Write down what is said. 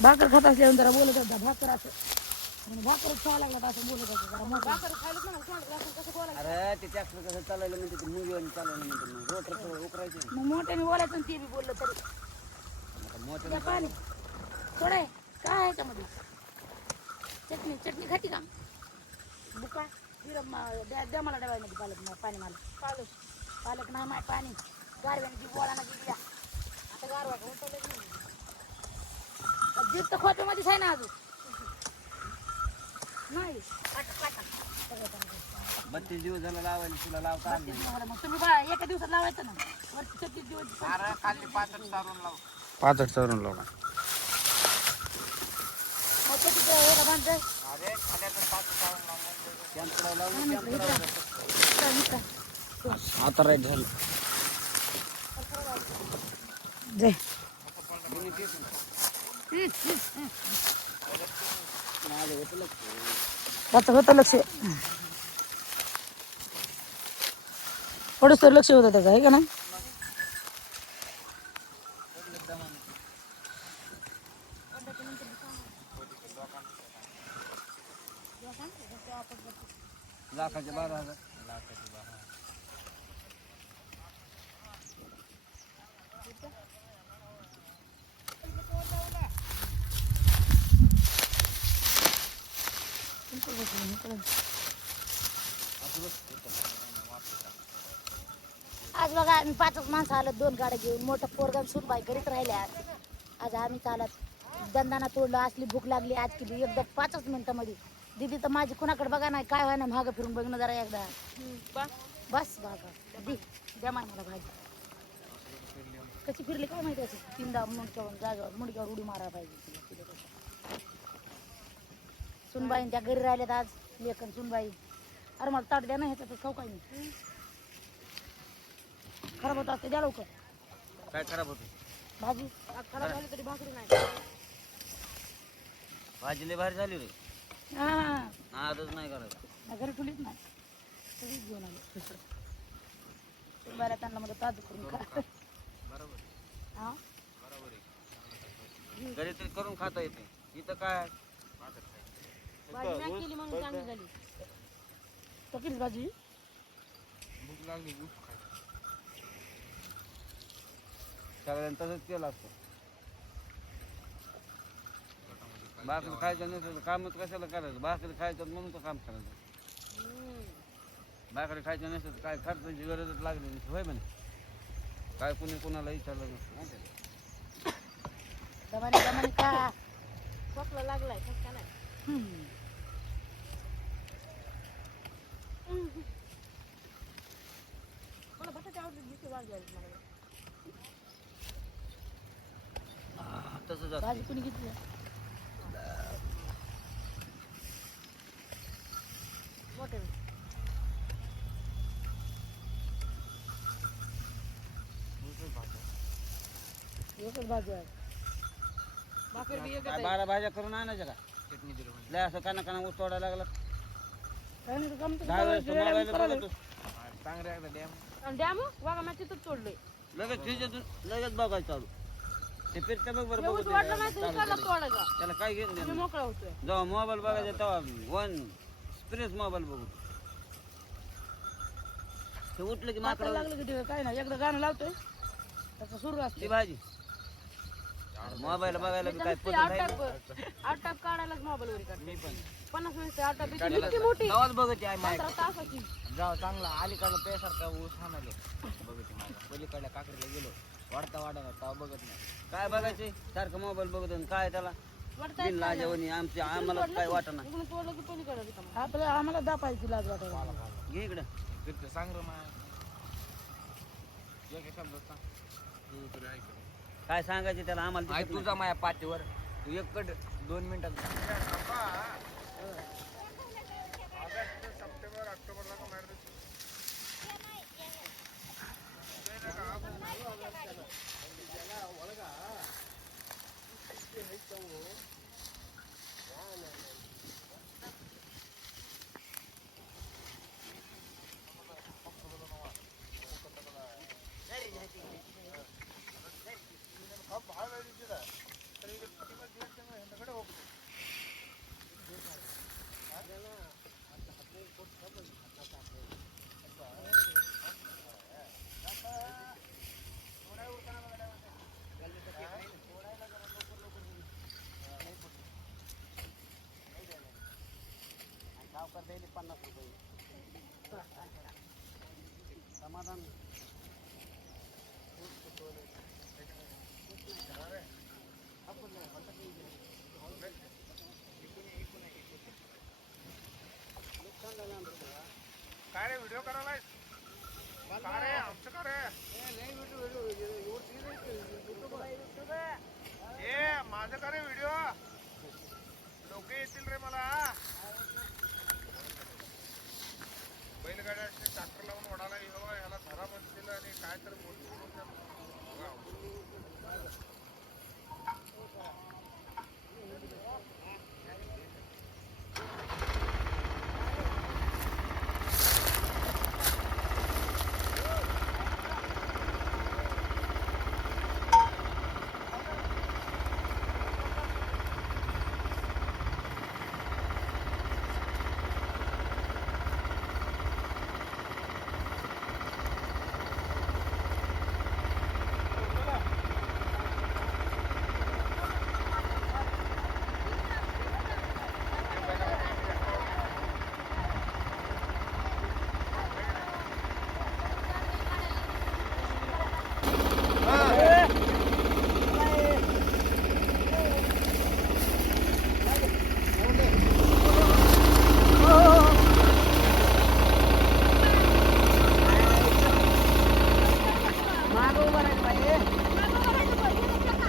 भाकर खात असल्यावर जरा बोलत होता भाकर असं. आणि भाकर खावा लागला तर असं बोलत होता जरा मोठा भाकर खायला ना कसं बोलायचं अरे ते ट्रॅक्टर कसं चालवलं म्हणते ते मुंगीवर चालवलं म्हणते मग. रोटर उकरायचे मग मोठ्याने बोलायचं आणि ते बी बोललं तरी. आता मोठं द्या पाणी. थोडं आहे. काय आहे त्यामध्ये? चटणी चटणी खाती का? बुका जिरं म- द्या द्या मला डब्यामध्ये पालक म- पाणी मला. पालक. पालक नाही माय पाणी. गारव्याने गेली आता गारवा जीप तर खोप्यामध्येच आहे ना अजून. नाही. बत्तीस दिवस झाला लावायला तुला लावता आलं मग तुम्ही बा एका दिवसात लावायचं ना. वरती छत्तीस दिवस पाचट चरून लावला मग छत्तीस एवढा बांधतोय? आता राईट झालं. त्याचं होतं लक्ष. थोडंसं लक्ष होतं त्याचं आहे का नाही? लाखाचे बारा हजार. लाखाचे बारा. आज बघा आम्ही पाचच माणसं आलं दोन गाड्या घेऊन. मोठं पोरगान सुनबाई घरीच राहिले आज. आज आम्ही चालत दंदाना तोडलं असली भूक लागली आज केली. एकदा पाचच मिनिटामध्ये दीदी तर माझी कुणाकडे बघा नाही काय व्हाय ना मागं फिरून बघणं जरा एकदा. बस बाबा. दी द्या मला भाजी. कशी फिरली काय माहिती असेल तीनदा मुंडक्यावर जागेवर मुंडक्यावर उडी मारायला पाहिजे. तिला तिला कसं. सुनबाई त्या घरी राहिल्यात आज. लेखन सुनबाई. अरे मला ताट द्या ना ह्याच्यात खाऊ काय नाही. खराब होत असते द्या लवकर. काय खराब होतं? भाजी? खराब झाली तरी भाकरी नाही. भाजी लय भारी झाली रे. हा. आजच नाही करायचं. घरी ठुलीच नाही. तरीच घेऊन आलो. सुनबाईला त्यांना मला ताजं करून खा. हा? घरी तरी करून खाता येते इथं काय? भाजी नाही केली म्हणून चांगली झाली. टकीच भाजी? सगळ्यांनी तसंच केलं असतं. भाकरी खायचं नसेल तर कामच कशाला करायचं? भाकरी खायचं म्हणून तर काम करायचं. भाकरी खायचं नसेल तर काय खर्चाची गरजच लागली नसते होय म्हणे. काय कुणी कुणाला विचारलं का? दमाने दमाने खा खोकला लागलाय ठसका नाही हम्म. मला बटाटे आवडले दुसरे वाजले मला हा, तसंच असतं भाजी कुणी घेतली? मोठे एकच भाजी आहे भाकर बी एकच काय आहे. बारा भाज्या करून आणायच्या का? लय असं काना काना ऊस तोडायला लागला. काय नाही तर मोबाईल करायला. आणि डॅम वागा मी तिथंच तोडलंय लगेच लगेच बघायचं चालू. ते फिरते बघ बरं वाटलं नाही. तरी. तोडायचा त्याला काय घेऊन मी दे मोकळा होतोय. जेव्हा मोबाईल बघायचा तेव्हा वन स्प्रेस मोबाईल बघू. ते उठलं की माकडं लागलं की ते काय नाही एकदा गाणं लावतोय. त्याचं सुरू ती असते भाजी. मोबाईल बघायला बी काय पसंत आहे टाक काढायलाच मोबाईल वर काढ मी पण. पन्नास मिनिट आठ टाक इतकी मोठी. बघते आहे पंधरा तासाची. जाऊ चांगला. अलीकडला पेसारखा ऊस आणाले बघते माझा पलीकडल्या काकडीला गेलो. वाढता वाढता तेव्हा बघत नाही. काय बघायचे? सारखं मोबाईल बघत आणि काय त्याला? वाटतं बिन लाजवणी आमची आम्हाला काय वाटणार इकडून तोडलं की पलीकडे रिकामा आपल्याला आम्हाला दापायची लाज वाटायला घे इकडं. काय सांगायचे त्याला आम्हाला दिसत नाही. तुझा माया पाठीवर. तू एककड दोन मिनिटात. डेली पन्नास रुपये. समाधान. काय रे व्हिडिओ करायला काय रे आमचं काय